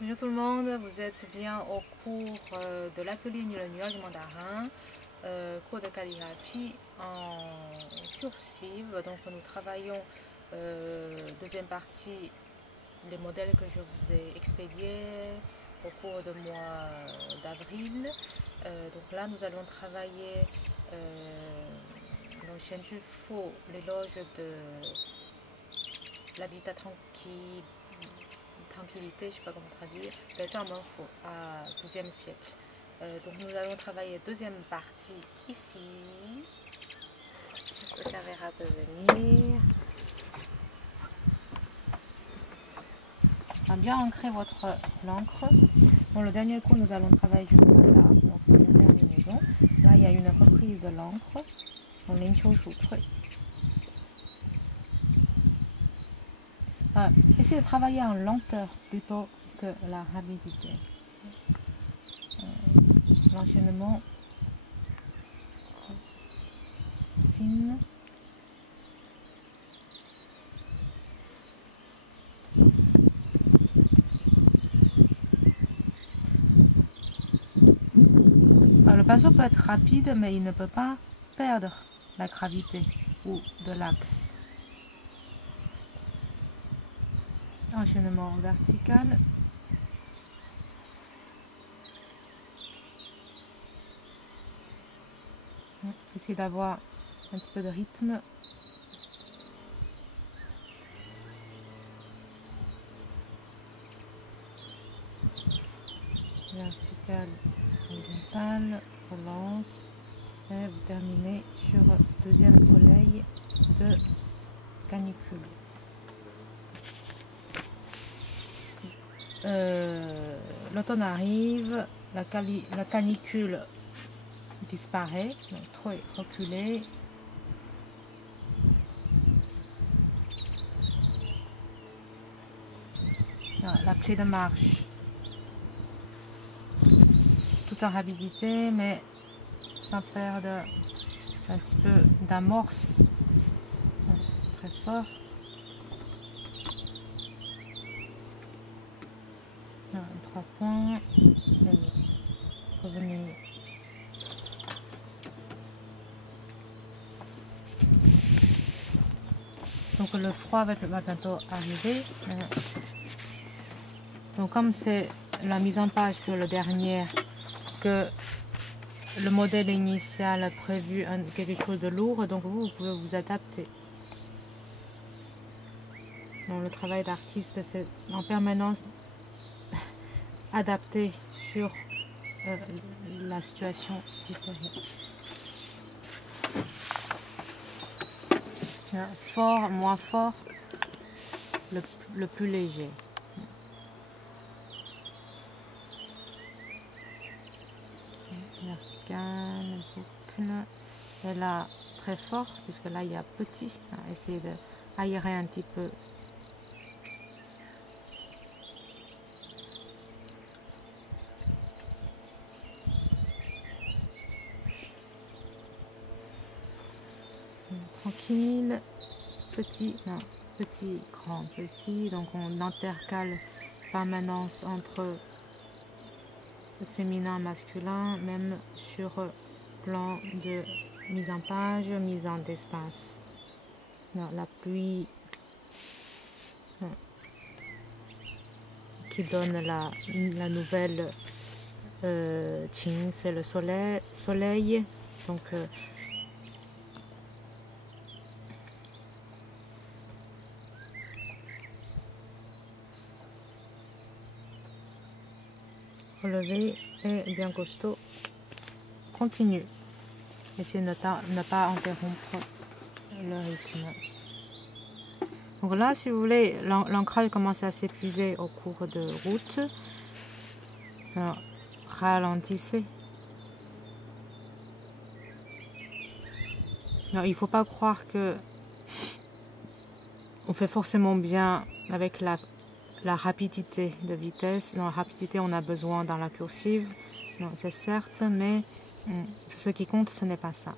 Bonjour tout le monde, vous êtes bien au cours de l'atelier Le Nuage Mandarin, cours de calligraphie en cursive. Donc nous travaillons deuxième partie, les modèles que je vous ai expédiés au cours du mois d'avril. Donc là nous allons travailler dans le Shen Ju Fo, l'éloge de l'habitat tranquillité, je ne sais pas comment traduire, de Zhang Menfu à 12e siècle. Donc nous allons travailler deuxième partie ici. Ce caméra peut venir. Bien ancrer votre l'encre. Dans le dernier cours, nous allons travailler jusqu'à là. Donc c'est une terminaison. Là, il y a une reprise de l'encre. Essayez de travailler en lenteur plutôt que la rapidité. L'enchaînement fine. Le pinceau peut être rapide, mais il ne peut pas perdre la gravité ou de l'axe. Enchaînement vertical. Essayez d'avoir un petit peu de rythme. Vertical, horizontal, relance. Et vous terminez sur deuxième soleil de canicule. L'automne arrive, la canicule disparaît, donc trop reculé. La clé de marche, tout en rapidité, mais sans perdre un petit peu d'amorce. Très fort. Trois points. Revenir. Donc le froid va bientôt arriver. Donc comme c'est la mise en page sur le dernier, que le modèle initial a prévu quelque chose de lourd, donc vous pouvez vous adapter. Donc le travail d'artiste, c'est en permanence adapté sur la situation différente. Fort, moins fort, le plus léger. Vertical, boucle. Et là, très fort, puisque là il y a petit. Essayez d'aérer un petit peu. Tranquille, petit, non, petit, grand, petit. Donc on intercale permanence entre le féminin, masculin, même sur plan de mise en page, mise en espace. La pluie qui donne la nouvelle Qing, c'est le soleil. Donc relevé et bien costaud. Continue. Essayez de ne pas interrompre le rythme. Donc là, si vous voulez, l'ancrage commence à s'épuiser au cours de route. Alors, ralentissez. Alors, il ne faut pas croire que on fait forcément bien avec la rapidité de vitesse. Dans la rapidité, on a besoin dans la cursive. Non, c'est certes, mais ce qui compte, ce n'est pas ça.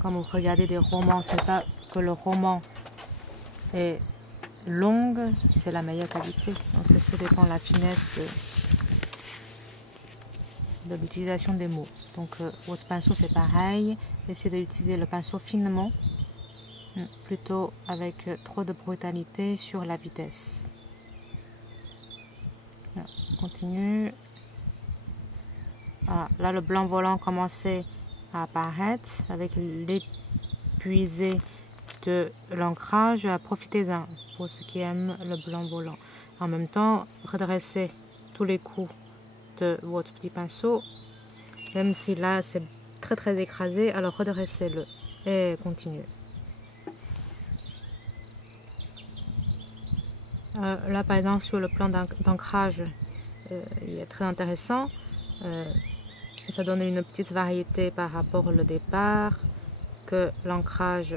Quand vous regardez des romans, c'est pas que le roman est longue, c'est la meilleure qualité. Donc ça dépend de la finesse de l'utilisation des mots. Donc votre pinceau c'est pareil, essayez d'utiliser le pinceau finement, plutôt avec trop de brutalité sur la vitesse. On continue. Ah, là le blanc volant commençait à apparaître avec l'épuisé de l'ancrage. Profitez-en pour ceux qui aiment le blanc volant. En même temps, redressez tous les coups de votre petit pinceau, même si là c'est très écrasé, alors redressez-le et continuez. Là par exemple sur le plan d'ancrage, il est très intéressant. Ça donne une petite variété par rapport au départ, que l'ancrage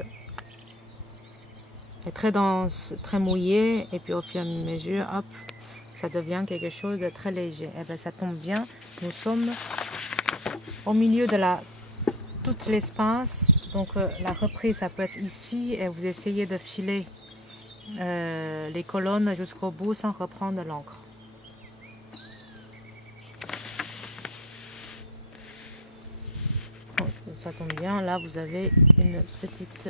est très dense, très mouillé, et puis au fur et à mesure, hop, ça devient quelque chose de très léger. Et bien ça tombe bien, nous sommes au milieu de tout l'espace, donc la reprise ça peut être ici, et vous essayez de filer les colonnes jusqu'au bout sans reprendre l'encre. Ça tombe bien, là vous avez une petite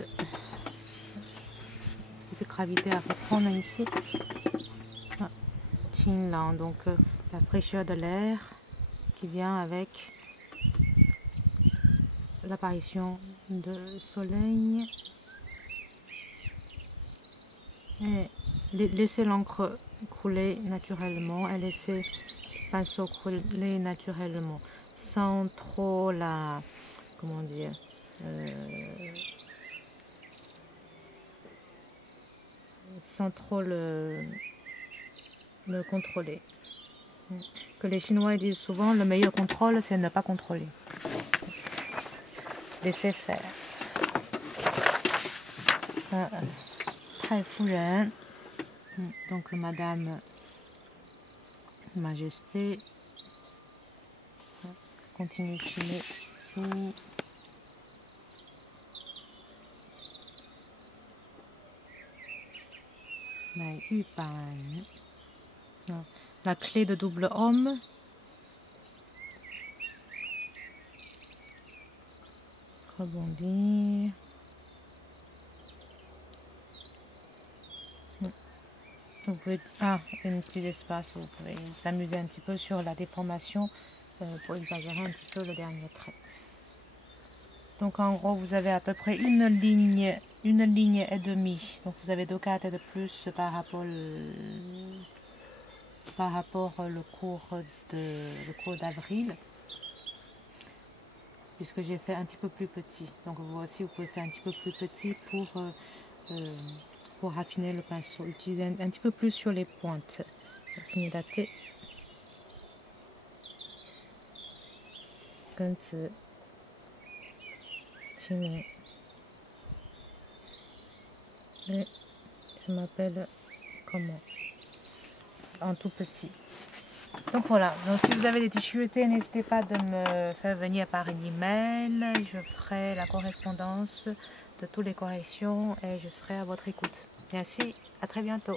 gravité à reprendre ici. Qinglang, donc la fraîcheur de l'air qui vient avec l'apparition de soleil. Et laissez l'encre couler naturellement et laissez le pinceau couler naturellement sans trop la, comment dire, sans trop le contrôler. Que les Chinois disent souvent, le meilleur contrôle c'est ne pas contrôler. Laissez faire. Tai Fu Ren, donc Madame Majesté, continue de filer ici. La clé de double homme. Rebondir. Vous pouvez, un petit espace, vous pouvez vous amuser un petit peu sur la déformation pour exagérer un petit peu le dernier trait. Donc en gros vous avez à peu près une ligne et demie. Donc vous avez 2 caractères de plus par rapport le cours d'avril, puisque j'ai fait un petit peu plus petit. Donc vous aussi vous pouvez faire un petit peu plus petit pour raffiner le pinceau. Utilisez un petit peu plus sur les pointes. Signe daté. Et je m'appelle comment? En tout petit. Donc voilà, donc si vous avez des difficultés, n'hésitez pas de me faire venir par un email. Je ferai la correspondance de toutes les corrections et je serai à votre écoute. Merci, à très bientôt.